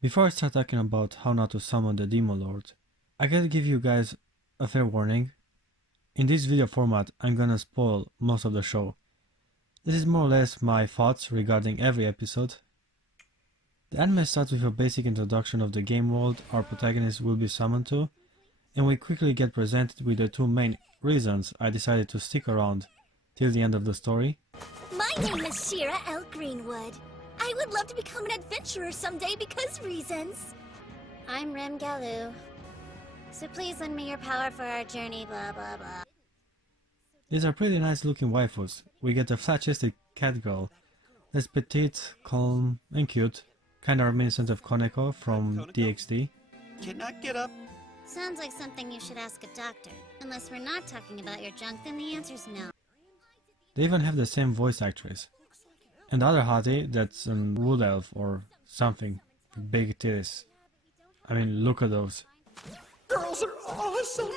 Before I start talking about how not to summon the Demon Lord, I gotta give you guys a fair warning. In this video format, I'm gonna spoil most of the show. This is more or less my thoughts regarding every episode. The anime starts with a basic introduction of the game world our protagonist will be summoned to, and we quickly get presented with the two main reasons I decided to stick around till the end of the story. My name is Shira L. Greenwood. I would love to become an adventurer someday because reasons. I'm Rem Galoo. So please lend me your power for our journey, blah blah blah. These are pretty nice looking waifus. We get a flat-chested cat girl that's petite, calm, and cute, kinda reminiscent of Koneko from DxD. Cannot get up. Sounds like something you should ask a doctor. Unless we're not talking about your junk, then the answer's no. They even have the same voice actress. And the other hottie, that's a wood elf or something, with big titties. I mean, look at those. Girls are awesome.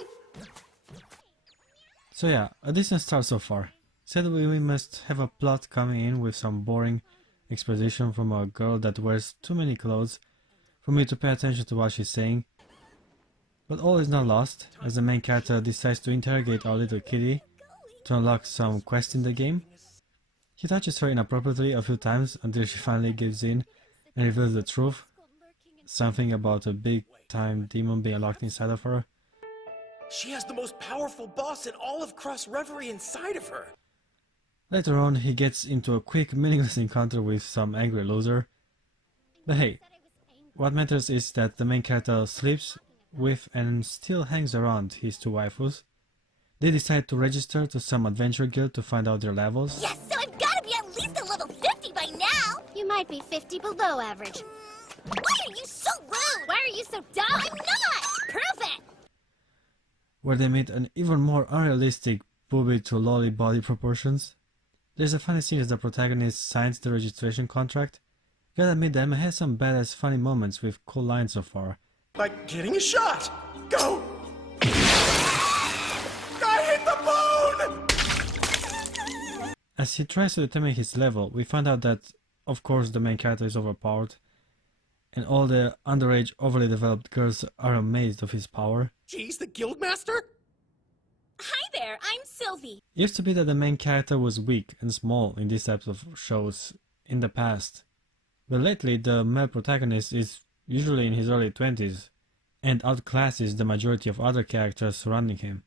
So yeah, a decent start so far. Sadly, we must have a plot coming in with some boring exposition from a girl that wears too many clothes for me to pay attention to what she's saying. But all is not lost, as the main character decides to interrogate our little kitty to unlock some quest in the game. He touches her inappropriately a few times until she finally gives in and reveals the truth. Something about a big-time demon being locked inside of her. She has the most powerful boss in all of Cross Reverie inside of her. Later on, he gets into a quick, meaningless encounter with some angry loser. But hey, what matters is that the main character sleeps with and still hangs around his two waifus. They decide to register to some adventure guild to find out their levels. Yes, so I've got to be at least a level 50 by now. You might be 50 below average. Why are you so rude? Why are you so dumb? I'm not. Prove it. Where they meet an even more unrealistic booby to lolly body proportions. There's a funny scene as the protagonist signs the registration contract. Gotta admit, the anime has some badass funny moments with cool lines so far. Like getting a shot. Go. I hit the bone. As he tries to determine his level, we find out that, of course, the main character is overpowered, and all the underage, overly developed girls are amazed of his power. Geez, the guildmaster? Hi there, I'm Sylvie. It used to be that the main character was weak and small in these types of shows in the past, but lately the male protagonist is usually in his early 20s and outclasses the majority of other characters surrounding him.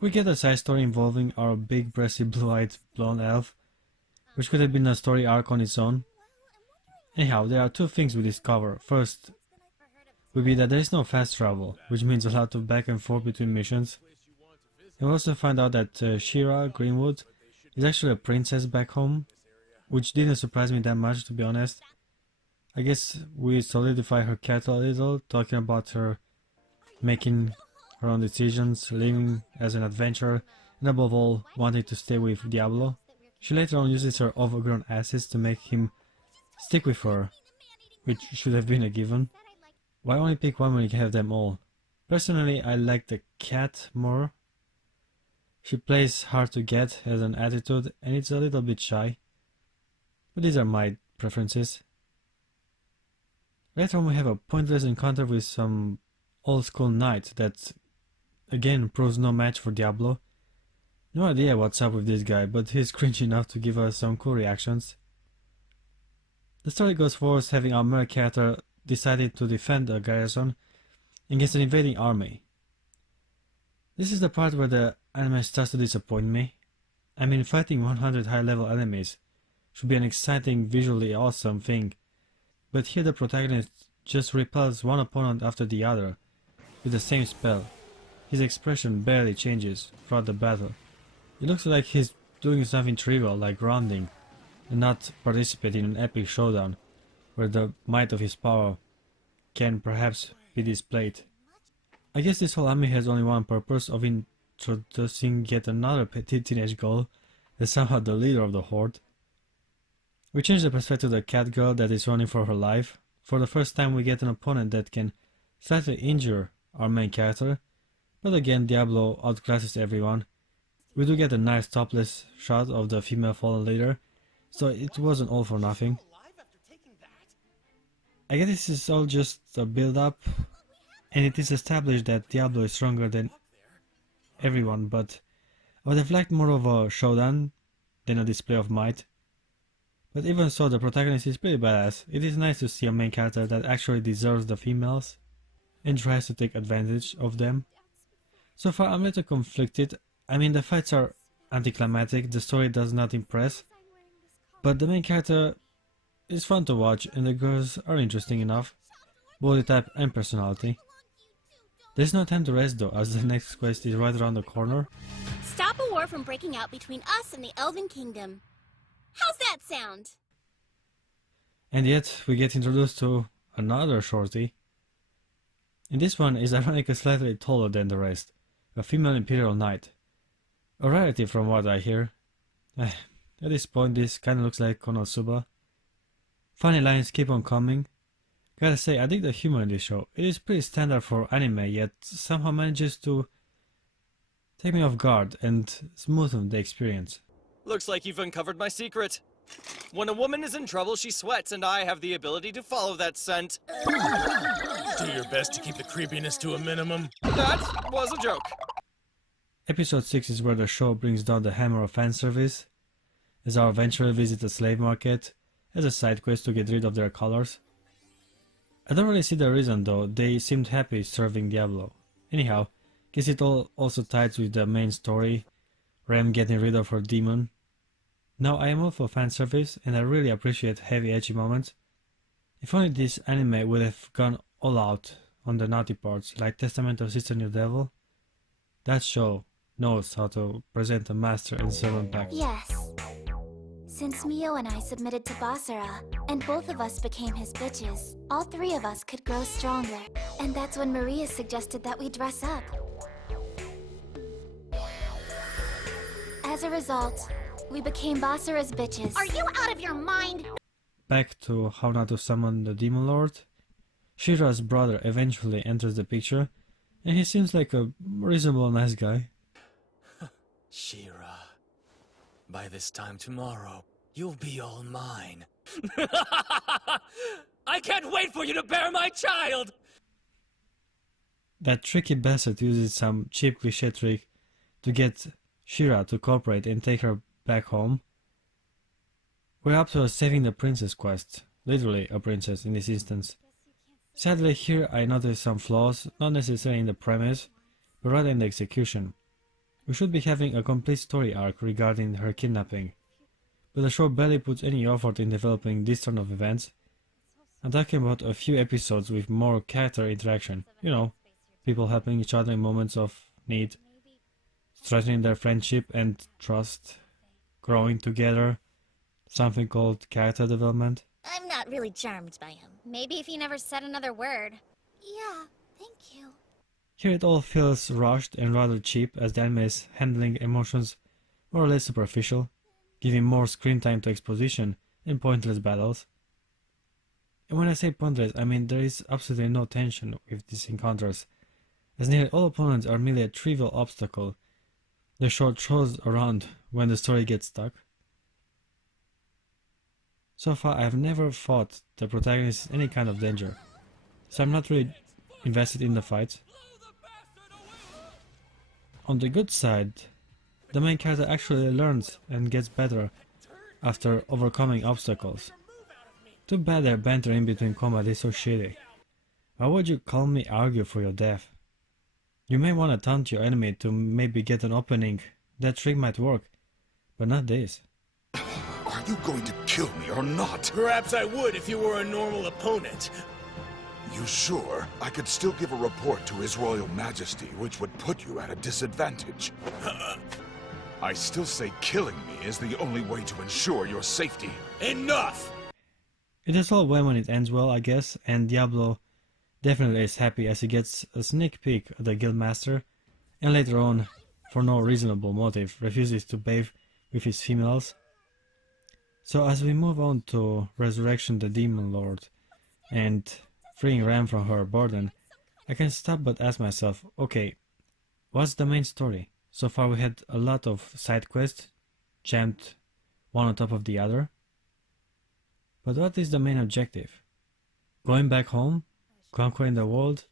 We get a side story involving our big breasty blue-eyed blonde elf, which could have been a story arc on its own. Anyhow, there are two things we discover. First would be that there is no fast travel, which means a lot of back and forth between missions. And we also find out that Shira Greenwood is actually a princess back home, which didn't surprise me that much, to be honest. I guess we solidify her character a little, talking about her making her own decisions, living as an adventurer, and above all, wanting to stay with Diablo. She later on uses her overgrown assets to make him stick with her, which should have been a given. Why only pick one when you can have them all? Personally, I like the cat more. She plays hard to get, has an attitude, and it's a little bit shy. But these are my preferences. Later on we have a pointless encounter with some old school knight that again proves no match for Diablo. No idea what's up with this guy, but he's cringy enough to give us some cool reactions. The story goes forward having our male character decided to defend a garrison against an invading army. This is the part where the anime starts to disappoint me. I mean, fighting 100 high level enemies should be an exciting, visually awesome thing, but here the protagonist just repels one opponent after the other with the same spell. His expression barely changes throughout the battle. It looks like he's doing something trivial like rounding and not participating in an epic showdown where the might of his power can perhaps be displayed. I guess this whole anime has only one purpose of introducing yet another petite teenage girl as somehow the leader of the horde. We change the perspective of the cat girl that is running for her life. For the first time we get an opponent that can slightly injure our main character, but again Diablo outclasses everyone. We do get a nice topless shot of the female fallen leader, so it wasn't all for nothing. I guess this is all just a build-up, and it is established that Diablo is stronger than everyone, but I would have liked more of a showdown than a display of might. But even so, the protagonist is pretty badass. It is nice to see a main character that actually deserves the females and tries to take advantage of them. So far I'm a little conflicted. I mean, the fights are anticlimactic, the story does not impress, but the main character is fun to watch and the girls are interesting enough, body type and personality. There's no time to rest though, as the next quest is right around the corner. Stop a war from breaking out between us and the Elven Kingdom. How's that sound? And yet we get introduced to another shorty. And this one is ironically slightly taller than the rest, a female Imperial Knight. A rarity from what I hear. At this point this kinda looks like Konosuba. Funny lines keep on coming. Gotta say, I dig the humor in this show. It is pretty standard for anime, yet somehow manages to take me off guard and smoothen the experience. Looks like you've uncovered my secret. When a woman is in trouble, she sweats, and I have the ability to follow that scent. Do your best to keep the creepiness to a minimum. That was a joke. Episode 6 is where the show brings down the hammer of fan service, as our eventually visit the slave market as a side quest to get rid of their collars. I don't really see the reason though, they seemed happy serving Diablo. Anyhow, guess it all also ties with the main story, Rem getting rid of her demon. Now I am all for fan service and I really appreciate heavy edgy moments. If only this anime would have gone all out on the naughty parts, like Testament of Sister New Devil. That show knows how to present a master and servant pact. Yes. Since Mio and I submitted to Basara, and both of us became his bitches, all three of us could grow stronger. And that's when Maria suggested that we dress up. As a result, we became Basara's bitches. Are you out of your mind? Back to how not to summon the Demon Lord. Shira's brother eventually enters the picture, and he seems like a reasonable nice guy. Shira, by this time tomorrow, you'll be all mine. I can't wait for you to bear my child! That tricky bastard uses some cheap cliche trick to get Shira to cooperate and take her back home. We're up to a saving the princess quest, literally a princess in this instance. Sadly here I notice some flaws, not necessarily in the premise, but rather in the execution. We should be having a complete story arc regarding her kidnapping, but the show barely puts any effort in developing this turn of events. I'm talking about a few episodes with more character interaction, you know, people helping each other in moments of need, strengthening their friendship and trust, growing together, something called character development. I'm not really charmed by him. Maybe if he never said another word. Yeah, thank you. Here it all feels rushed and rather cheap, as the anime is handling emotions more or less superficial, giving more screen time to exposition and pointless battles. And when I say pointless, I mean there is absolutely no tension with these encounters, as nearly all opponents are merely a trivial obstacle the show throws around when the story gets stuck. So far I have never fought the protagonist in any kind of danger, so I'm not really invested in the fights. On the good side, the main character actually learns and gets better after overcoming obstacles. Too bad their banter in between combat is so shitty. Why would you call me argue for your death? You may want to taunt your enemy to maybe get an opening, that trick might work, but not this. Are you going to kill me or not? Perhaps I would if you were a normal opponent. You sure? I could still give a report to His Royal Majesty, which would put you at a disadvantage. I still say killing me is the only way to ensure your safety. Enough! It is all well when it ends well, I guess, and Diablo definitely is happy as he gets a sneak peek at the Guildmaster, and later on, for no reasonable motive, refuses to bathe with his females. So as we move on to Resurrection the Demon Lord, and freeing Ram from her burden, I can stop but ask myself, okay, what's the main story? So far we had a lot of side quests, jammed one on top of the other. But what is the main objective? Going back home? Conquering the world?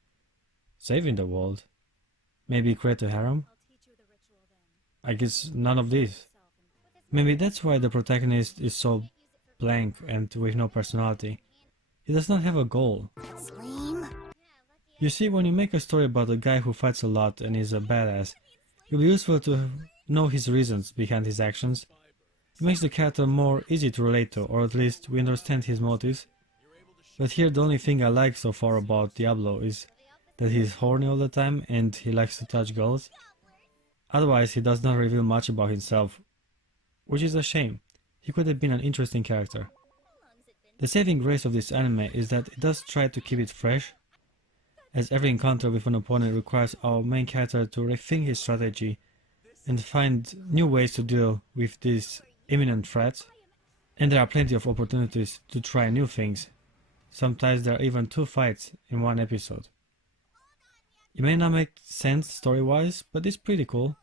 Saving the world? Maybe create a harem? I guess none of these. Maybe that's why the protagonist is so blank and with no personality. He does not have a goal. That's lame. You see, when you make a story about a guy who fights a lot and is a badass, it will be useful to know his reasons behind his actions. It makes the character more easy to relate to, or at least we understand his motives. But here the only thing I like so far about Diablo is that he's horny all the time and he likes to touch girls. Otherwise he does not reveal much about himself, which is a shame. He could have been an interesting character. The saving grace of this anime is that it does try to keep it fresh, as every encounter with an opponent requires our main character to rethink his strategy and find new ways to deal with these imminent threats. And there are plenty of opportunities to try new things. Sometimes there are even 2 fights in one episode. It may not make sense story-wise, but it's pretty cool.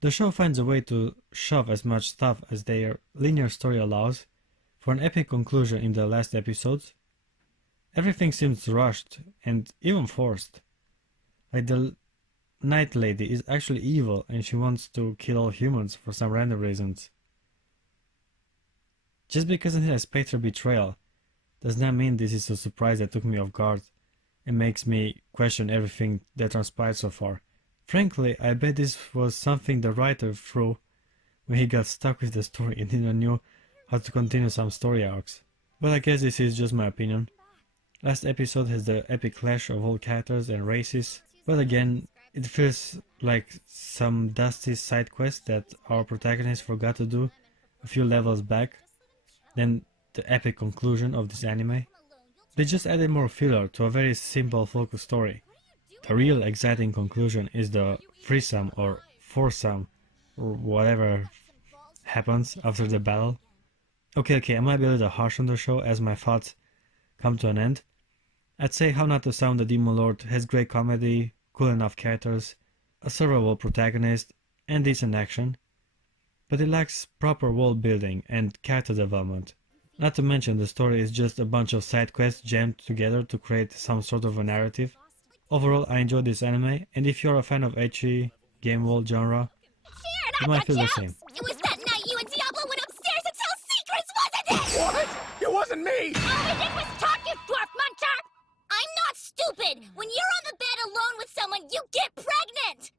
The show finds a way to shove as much stuff as their linear story allows for an epic conclusion in the last episodes. Everything seems rushed and even forced. Like the Night Lady is actually evil and she wants to kill all humans for some random reasons. Just because it has spectral betrayal does not mean this is a surprise that took me off guard and makes me question everything that transpired so far. Frankly, I bet this was something the writer threw when he got stuck with the story and didn't know how to continue some story arcs. But I guess this is just my opinion. Last episode has the epic clash of all characters and races, but again, it feels like some dusty side quest that our protagonist forgot to do a few levels back. Then the epic conclusion of this anime. They just added more filler to a very simple focused story. The real exciting conclusion is the threesome or foursome or whatever happens after the battle. Okay, I might be a little harsh on the show as my thoughts come to an end. I'd say How Not to Sound the Demon Lord has great comedy, cool enough characters, a servable protagonist, and decent action, but it lacks proper world building and character development. Not to mention the story is just a bunch of side quests jammed together to create some sort of a narrative. Overall, I enjoyed this anime, and if you're a fan of ecchi, game world genre, you might feel the same. It was that night you and Diablo went upstairs to tell secrets, wasn't it? What? It wasn't me! All we did was talk, you dwarf muncher! I'm not stupid! When you're on the bed alone with someone, you get pregnant!